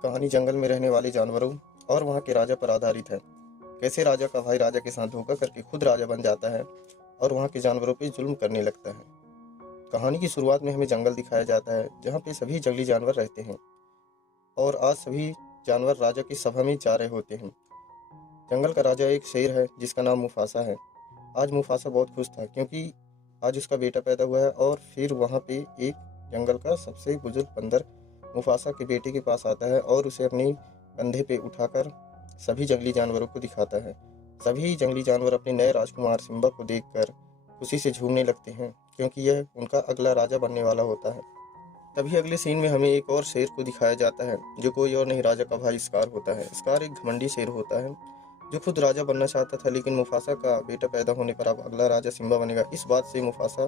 कहानी जंगल में रहने वाले जानवरों और वहाँ के राजा पर आधारित है। कैसे राजा का भाई राजा के साथ धोखा करके खुद राजा बन जाता है और वहाँ के जानवरों पे जुल्म करने लगता है। कहानी की शुरुआत में हमें जंगल दिखाया जाता है जहाँ पे सभी जंगली जानवर रहते हैं और आज सभी जानवर राजा की सभा में जा रहे होते हैं। जंगल का राजा एक शेर है जिसका नाम मुफासा है। आज मुफासा बहुत खुश था क्योंकि आज उसका बेटा पैदा हुआ है और फिर वहाँ पे एक जंगल का सबसे बुजुर्ग बंदर मुफासा के बेटे के पास आता है और उसे अपने कंधे पे उठाकर सभी जंगली जानवरों को दिखाता है। सभी जंगली जानवर अपने नए राजकुमार सिम्बा को देखकर खुशी से झूमने लगते हैं क्योंकि यह उनका अगला राजा बनने वाला होता है। तभी अगले सीन में हमें एक और शेर को दिखाया जाता है जो कोई और नहीं राजा का भाई स्कार होता है। स्कार एक घमंडी शेर होता है जो खुद राजा बनना चाहता था, लेकिन मुफासा का बेटा पैदा होने पर अब अगला राजा सिम्बा बनेगा इस बात से मुफासा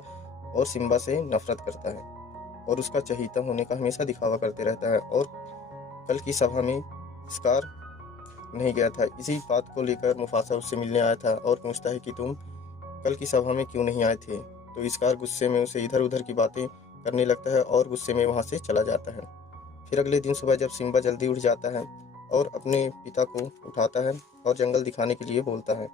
और सिम्बा से नफरत करता है और उसका चहीता होने का हमेशा दिखावा करते रहता है। और कल की सभा में स्कार नहीं गया था। इसी बात को लेकर मुफासा उससे मिलने आया था और पूछता है कि तुम कल की सभा में क्यों नहीं आए थे। तो स्कार गुस्से में उसे इधर उधर की बातें करने लगता है और गुस्से में वहाँ से चला जाता है। फिर अगले दिन सुबह जब सिम्बा जल्दी उठ जाता है और अपने पिता को उठाता है और जंगल दिखाने के लिए बोलता है,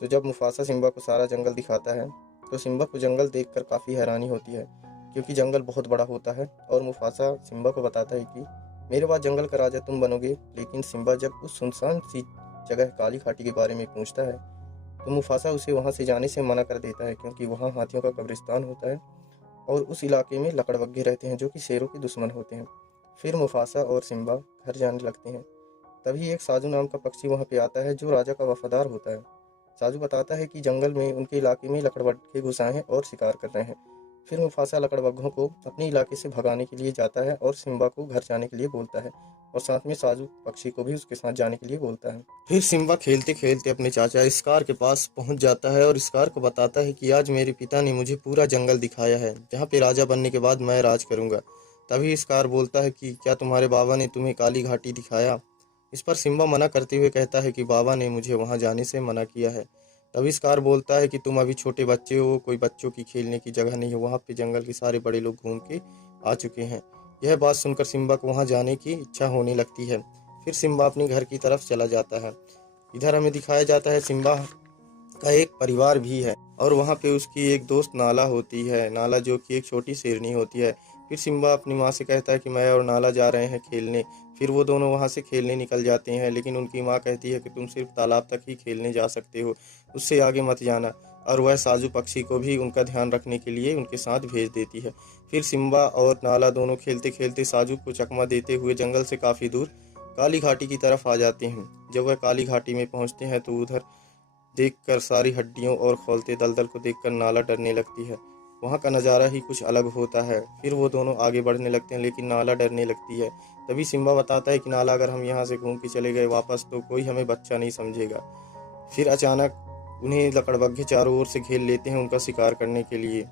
तो जब मुफासा सिम्बा को सारा जंगल दिखाता है तो सिम्बा को जंगल देखकर काफ़ी हैरानी होती है क्योंकि जंगल बहुत बड़ा होता है। और मुफासा सिम्बा को बताता है कि मेरे बाद जंगल का राजा तुम बनोगे। लेकिन सिम्बा जब उस सुनसान सी जगह काली घाटी के बारे में पूछता है तो मुफासा उसे वहाँ से जाने से मना कर देता है क्योंकि वहाँ हाथियों का कब्रिस्तान होता है और उस इलाके में लकड़बग्घे रहते हैं जो कि शेरों के दुश्मन होते हैं। फिर मुफासा और सिम्बा घर जाने लगते हैं। तभी एक साजू नाम का पक्षी वहाँ पे आता है जो राजा का वफादार होता है। साजू बताता है कि जंगल में उनके इलाके में लकड़बग्घे घुस आए हैं और शिकार कर रहे हैं। फिर मुफासा लकड़बग्घों को अपने इलाके से भगाने के लिए जाता है और सिम्बा को घर जाने के लिए बोलता है और साथ में साजू पक्षी को भी उसके साथ जाने के लिए बोलता है। फिर सिम्बा खेलते खेलते अपने चाचा स्कार के पास पहुंच जाता है और स्कार को बताता है कि आज मेरे पिता ने मुझे पूरा जंगल दिखाया है जहाँ पे राजा बनने के बाद मैं राज करूंगा। तभी स्कार बोलता है कि क्या तुम्हारे बाबा ने तुम्हें काली घाटी दिखाया। इस पर सिम्बा मना करते हुए कहता है कि बाबा ने मुझे वहां जाने से मना किया है। तभी स्कार बोलता है कि तुम अभी छोटे बच्चे हो, कोई बच्चों की खेलने की जगह नहीं है, वहाँ पे जंगल के सारे बड़े लोग घूम के आ चुके हैं। यह बात सुनकर सिम्बा को वहाँ जाने की इच्छा होने लगती है। फिर सिम्बा अपने घर की तरफ चला जाता है। इधर हमें दिखाया जाता है सिम्बा का एक परिवार भी है और वहाँ पे उसकी एक दोस्त नाला होती है, नाला जो कि एक छोटी शेरनी होती है। फिर सिम्बा अपनी माँ से कहता है कि मैं और नाला जा रहे हैं खेलने। फिर वो दोनों वहाँ से खेलने निकल जाते हैं, लेकिन उनकी माँ कहती है कि तुम सिर्फ तालाब तक ही खेलने जा सकते हो, उससे आगे मत जाना। और वह साजू पक्षी को भी उनका ध्यान रखने के लिए उनके साथ भेज देती है। फिर सिम्बा और नाला दोनों खेलते खेलते साजू को चकमा देते हुए जंगल से काफ़ी दूर काली घाटी की तरफ आ जाते हैं। जब वह काली घाटी में पहुँचते हैं तो उधर देखकर सारी हड्डियों और खौलते दलदल को देखकर नाला डरने लगती है। वहाँ का नज़ारा ही कुछ अलग होता है। फिर वो दोनों आगे बढ़ने लगते हैं, लेकिन नाला डरने लगती है। तभी सिम्बा बताता है कि नाला, अगर हम यहाँ से घूम के चले गए वापस तो कोई हमें बच्चा नहीं समझेगा। फिर अचानक उन्हें लकड़बग्घे चारों ओर से घेर लेते हैं उनका शिकार करने के लिए।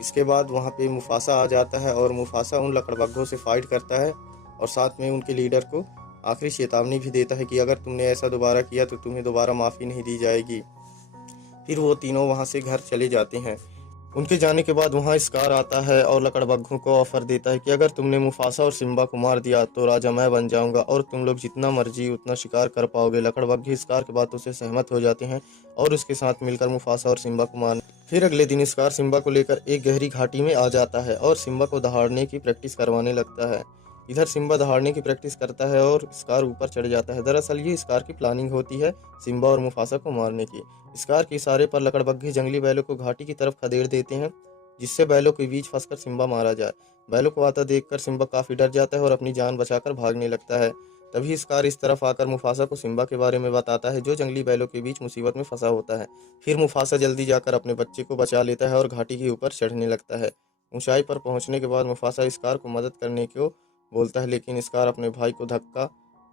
इसके बाद वहाँ पे मुफासा आ जाता है और मुफासा उन लकड़बग्घों से फाइट करता है और साथ में उनके लीडर को आखिरी चेतावनी भी देता है कि अगर तुमने ऐसा दोबारा किया तो तुम्हें दोबारा माफ़ी नहीं दी जाएगी। फिर वो तीनों वहाँ से घर चले जाते हैं। उनके जाने के बाद वहाँ स्कार आता है और लकड़बग्घों को ऑफर देता है कि अगर तुमने मुफासा और सिम्बा को मार दिया तो राजा मैं बन जाऊंगा और तुम लोग जितना मर्जी उतना शिकार कर पाओगे। लकड़बग्घे स्कार के बातों से सहमत हो जाते हैं और उसके साथ मिलकर मुफासा और सिम्बा को मार। फिर अगले दिन स्कार सिम्बा को लेकर एक गहरी घाटी में आ जाता है और सिम्बा को दहाड़ने की प्रैक्टिस करवाने लगता है। इधर सिम्बा दहाड़ने की प्रैक्टिस करता है और स्कार ऊपर चढ़ जाता है। दरअसल ये स्कार की प्लानिंग होती है सिम्बा और मुफासा को मारने की। स्कार के इशारे पर लकड़बग्घे जंगली बैलों को घाटी की तरफ खदेड़ देते हैं जिससे बैलों के बीच फंसकर सिम्बा मारा जाए। बैलों को आता देखकर सिम्बा काफी डर जाता है और अपनी जान बचाकर भागने लगता है। तभी स्कार इस तरफ आकर मुफासा को सिम्बा के बारे में बताता है जो जंगली बैलों के बीच मुसीबत में फंसा होता है। फिर मुफासा जल्दी जाकर अपने बच्चे को बचा लेता है और घाटी के ऊपर चढ़ने लगता है। ऊंचाई पर पहुंचने के बाद मुफासा स्कार को मदद करने को बोलता है, लेकिन स्कार अपने भाई को धक्का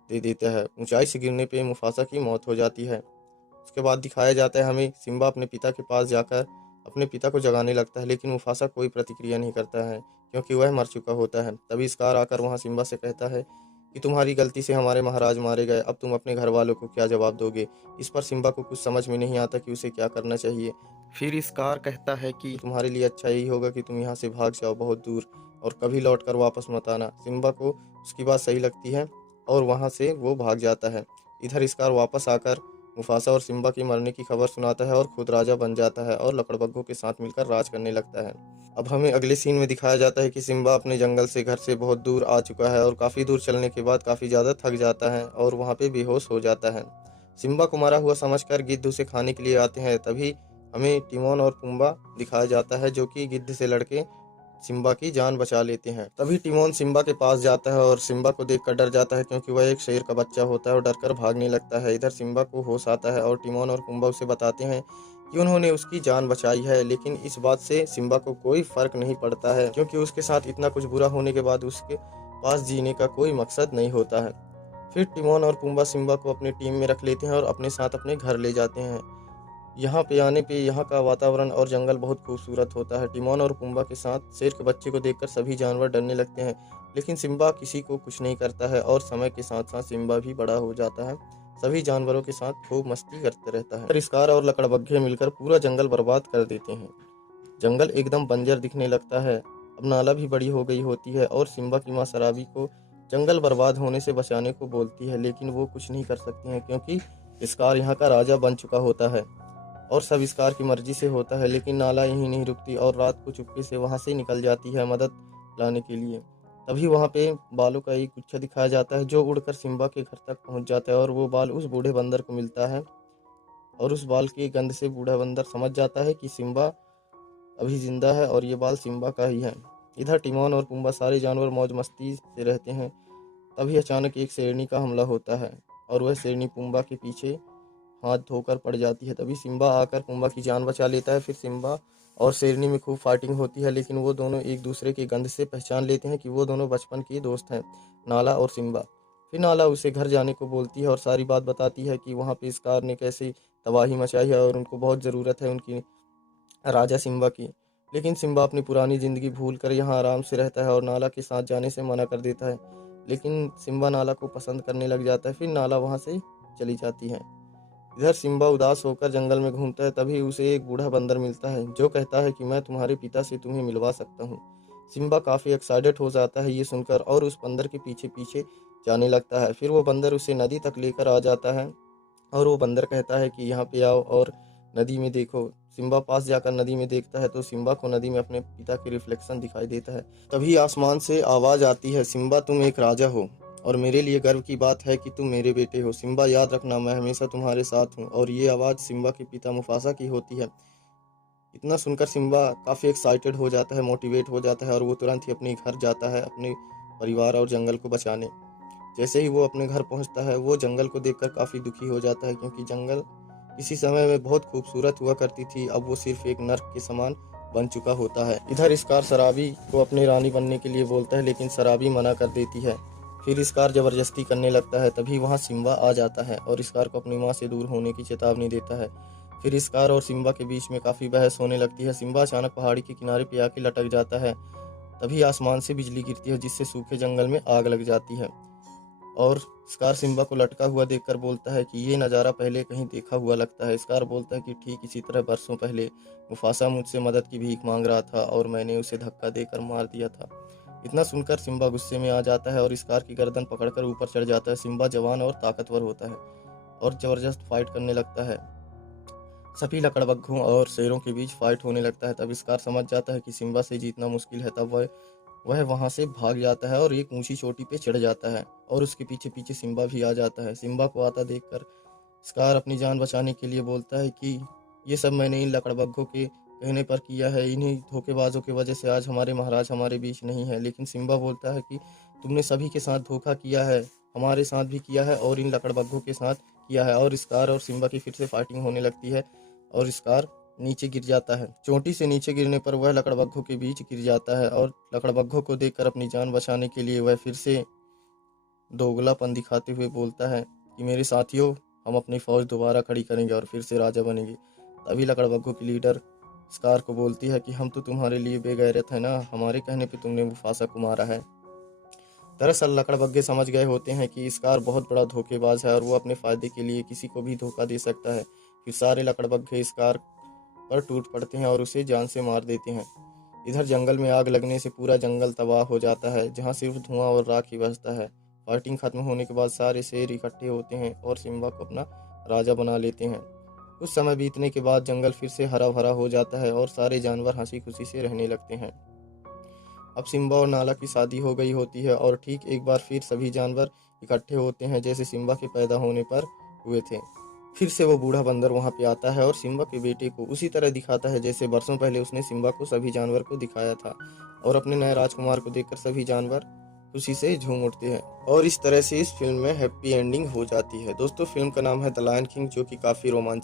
दे देता है। ऊंचाई से गिरने पर मुफासा की मौत हो जाती है। उसके बाद दिखाया जाता है हमें सिम्बा अपने पिता के पास जाकर अपने पिता को जगाने लगता है, लेकिन मुफासा कोई प्रतिक्रिया नहीं करता है क्योंकि वह मर चुका होता है। तभी स्कार आकर वहां सिम्बा से कहता है कि तुम्हारी गलती से हमारे महाराज मारे गए, अब तुम अपने घर वालों को क्या जवाब दोगे। इस पर सिम्बा को कुछ समझ में नहीं आता कि उसे क्या करना चाहिए। फिर स्कार कहता है कि तुम्हारे लिए अच्छा यही होगा कि तुम यहाँ से भाग जाओ बहुत दूर और कभी लौट कर वापस मत आना। सिम्बा को उसकी बात सही लगती है और वहाँ से वो भाग जाता है। इधर स्कार वापस आकर मुफासा और सिम्बा की मरने की खबर सुनाता है और खुद राजा बन जाता है और लकड़बग्घों के साथ मिलकर राज करने लगता है। अब हमें अगले सीन में दिखाया जाता है कि सिम्बा अपने जंगल से घर से बहुत दूर आ चुका है और काफ़ी दूर चलने के बाद काफ़ी ज़्यादा थक जाता है और वहाँ पे बेहोश हो जाता है। सिम्बा को मारा हुआ समझकर गिद्ध उसे खाने के लिए आते हैं। तभी हमें टिमोन और पुम्बा दिखाया जाता है जो कि गिद्ध से लड़के सिम्बा की जान बचा लेते हैं। तभी टिमोन सिम्बा के पास जाता है और सिम्बा को देखकर डर जाता है क्योंकि वह एक शेर का बच्चा होता है और डरकर भागने लगता है। इधर सिम्बा को होश आता है और टिमोन और पुम्बा उसे बताते हैं कि उन्होंने उसकी जान बचाई है, लेकिन इस बात से सिम्बा को कोई फर्क नहीं पड़ता है क्योंकि उसके साथ इतना कुछ बुरा होने के बाद उसके पास जीने का कोई मकसद नहीं होता है। फिर टिमोन और पुम्बा सिम्बा को अपनी टीम में रख लेते हैं और अपने साथ अपने घर ले जाते हैं। यहाँ पे आने पे यहाँ का वातावरण और जंगल बहुत खूबसूरत होता है। टिमोन और पुम्बा के साथ शेर के बच्चे को देखकर सभी जानवर डरने लगते हैं, लेकिन सिम्बा किसी को कुछ नहीं करता है और समय के साथ साथ सिम्बा भी बड़ा हो जाता है। सभी जानवरों के साथ खूब मस्ती करते रहता है। फिर स्कार और लकड़बग्घे मिलकर पूरा जंगल बर्बाद कर देते हैं। जंगल एकदम बंजर दिखने लगता है। अब नाला भी बड़ी हो गई होती है और सिम्बा की माँ सराबी को जंगल बर्बाद होने से बचाने को बोलती है, लेकिन वो कुछ नहीं कर सकती हैं क्योंकि स्कार यहाँ का राजा बन चुका होता है और सब स्कार की मर्जी से होता है। लेकिन नाला यहीं नहीं रुकती और रात को चुपके से वहाँ से निकल जाती है मदद लाने के लिए। तभी वहाँ पे बालों का एक गुच्छा दिखाया जाता है जो उड़कर सिम्बा के घर तक पहुँच जाता है और वो बाल उस बूढ़े बंदर को मिलता है और उस बाल की गंध से बूढ़ा बंदर समझ जाता है कि सिम्बा अभी जिंदा है और ये बाल सिम्बा का ही है। इधर टिमोन और पुम्बा सारे जानवर मौज मस्ती से रहते हैं। तभी अचानक एक शेरनी का हमला होता है और वह शेरनी पुम्बा के पीछे हाथ धोकर पड़ जाती है। तभी सिम्बा आकर पुम्बा की जान बचा लेता है। फिर सिम्बा और शेरनी में खूब फाइटिंग होती है, लेकिन वो दोनों एक दूसरे की गंध से पहचान लेते हैं कि वो दोनों बचपन के दोस्त हैं, नाला और सिम्बा। फिर नाला उसे घर जाने को बोलती है और सारी बात बताती है कि वहाँ पे स्कार ने कैसे तबाही मचाई है और उनको बहुत ज़रूरत है उनकी राजा सिम्बा की। लेकिन सिम्बा अपनी पुरानी ज़िंदगी भूल कर यहाँ आराम से रहता है और नाला के साथ जाने से मना कर देता है, लेकिन सिम्बा नाला को पसंद करने लग जाता है। फिर नाला वहाँ से चली जाती है। इधर सिम्बा उदास होकर जंगल में घूमता है। तभी उसे एक बूढ़ा बंदर मिलता है जो कहता है कि मैं तुम्हारे पिता से तुम्हें मिलवा सकता हूँ। सिम्बा काफ़ी एक्साइटेड हो जाता है ये सुनकर और उस बंदर के पीछे पीछे जाने लगता है। फिर वो बंदर उसे नदी तक लेकर आ जाता है और वो बंदर कहता है कि यहाँ पे आओ और नदी में देखो। सिम्बा पास जाकर नदी में देखता है तो सिम्बा को नदी में अपने पिता के रिफ्लेक्शन दिखाई देता है। तभी आसमान से आवाज़ आती है, सिम्बा तुम एक राजा हो और मेरे लिए गर्व की बात है कि तुम मेरे बेटे हो। सिम्बा याद रखना, मैं हमेशा तुम्हारे साथ हूँ। और ये आवाज़ सिम्बा के पिता मुफासा की होती है। इतना सुनकर सिम्बा काफ़ी एक्साइटेड हो जाता है, मोटिवेट हो जाता है और वो तुरंत ही अपने घर जाता है अपने परिवार और जंगल को बचाने। जैसे ही वो अपने घर पहुंचता है वो जंगल को देखकर काफ़ी दुखी हो जाता है क्योंकि जंगल किसी समय में बहुत खूबसूरत हुआ करती थी, अब वो सिर्फ एक नर्क के समान बन चुका होता है। इधर स्कार शराबी को अपनी रानी बनने के लिए बोलता है, लेकिन शराबी मना कर देती है। फिर स्कार ज़बरदस्ती करने लगता है। तभी वहाँ सिम्बा आ जाता है और स्कार को अपनी माँ से दूर होने की चेतावनी देता है। फिर स्कार और सिम्बा के बीच में काफ़ी बहस होने लगती है। सिम्बा अचानक पहाड़ी के किनारे पे आके लटक जाता है। तभी आसमान से बिजली गिरती है जिससे सूखे जंगल में आग लग जाती है और स्कार सिम्बा को लटका हुआ देखकर बोलता है कि ये नज़ारा पहले कहीं देखा हुआ लगता है। स्कार बोलता है कि ठीक इसी तरह बरसों पहले मुफासा मुझसे मदद की भीख मांग रहा था और मैंने उसे धक्का देकर मार दिया था। इतना सुनकर सिम्बा गुस्से में आ जाता है और स्कार की गर्दन पकड़कर ऊपर चढ़ जाता है। सिम्बा जवान और ताकतवर होता है और ज़बरदस्त फाइट करने लगता है। सभी लकड़बग्घों और शेरों के बीच फाइट होने लगता है। तब स्कार समझ जाता है कि सिम्बा से जीतना मुश्किल है। तब वह वहां से भाग जाता है और एक ऊंची चोटी पे चढ़ जाता है और उसके पीछे पीछे सिम्बा भी आ जाता है। सिम्बा को आता देखकर स्कार अपनी जान बचाने के लिए बोलता है कि ये सब मैंने इन लकड़बग्घों के कहने पर किया है, इन्हीं धोखेबाजों की वजह से आज हमारे महाराज हमारे बीच नहीं है। लेकिन सिम्बा बोलता है कि तुमने सभी के साथ धोखा किया है, हमारे साथ भी किया है और इन लकड़बग्घों के साथ किया है। और स्कार और सिम्बा की फिर से फाइटिंग होने लगती है और स्कार नीचे गिर जाता है। चोटी से नीचे गिरने पर वह लकड़बग्घों के बीच गिर जाता है और लकड़बग्घों को देखकर अपनी जान बचाने के लिए वह फिर से दोगलापन दिखाते हुए बोलता है कि मेरे साथियों, हम अपनी फौज दोबारा खड़ी करेंगे और फिर से राजा बनेंगे। तभी लकड़बग्घों की लीडर स्कार को बोलती है कि हम तो तुम्हारे लिए बेगैरत है ना, हमारे कहने पे तुमने मुफासा को मारा है। दरअसल लकड़बग्घे समझ गए होते हैं कि स्कार बहुत बड़ा धोखेबाज है और वो अपने फायदे के लिए किसी को भी धोखा दे सकता है। फिर सारे लकड़बग्घे स्कार पर टूट पड़ते हैं और उसे जान से मार देते हैं। इधर जंगल में आग लगने से पूरा जंगल तबाह हो जाता है, जहाँ सिर्फ धुआं और राख ही बचता है। फाइटिंग खत्म होने के बाद सारे शेर इकट्ठे होते हैं और सिम्बा को अपना राजा बना लेते हैं। कुछ समय बीतने के बाद जंगल फिर से हरा भरा हो जाता है और सारे जानवर हंसी खुशी से रहने लगते हैं। अब सिम्बा और नाला की शादी हो गई होती है और ठीक एक बार फिर सभी जानवर इकट्ठे होते हैं जैसे सिम्बा के पैदा होने पर हुए थे। फिर से वो बूढ़ा बंदर वहाँ पे आता है और सिम्बा के बेटे को उसी तरह दिखाता है जैसे बरसों पहले उसने सिम्बा को सभी जानवर को दिखाया था। और अपने नए राजकुमार को देखकर सभी जानवर खुशी से झूम उठते हैं। और इस तरह से इस फिल्म में हैप्पी एंडिंग हो जाती है। दोस्तों, फिल्म का नाम है द लायन किंग, जो कि काफ़ी रोमांचक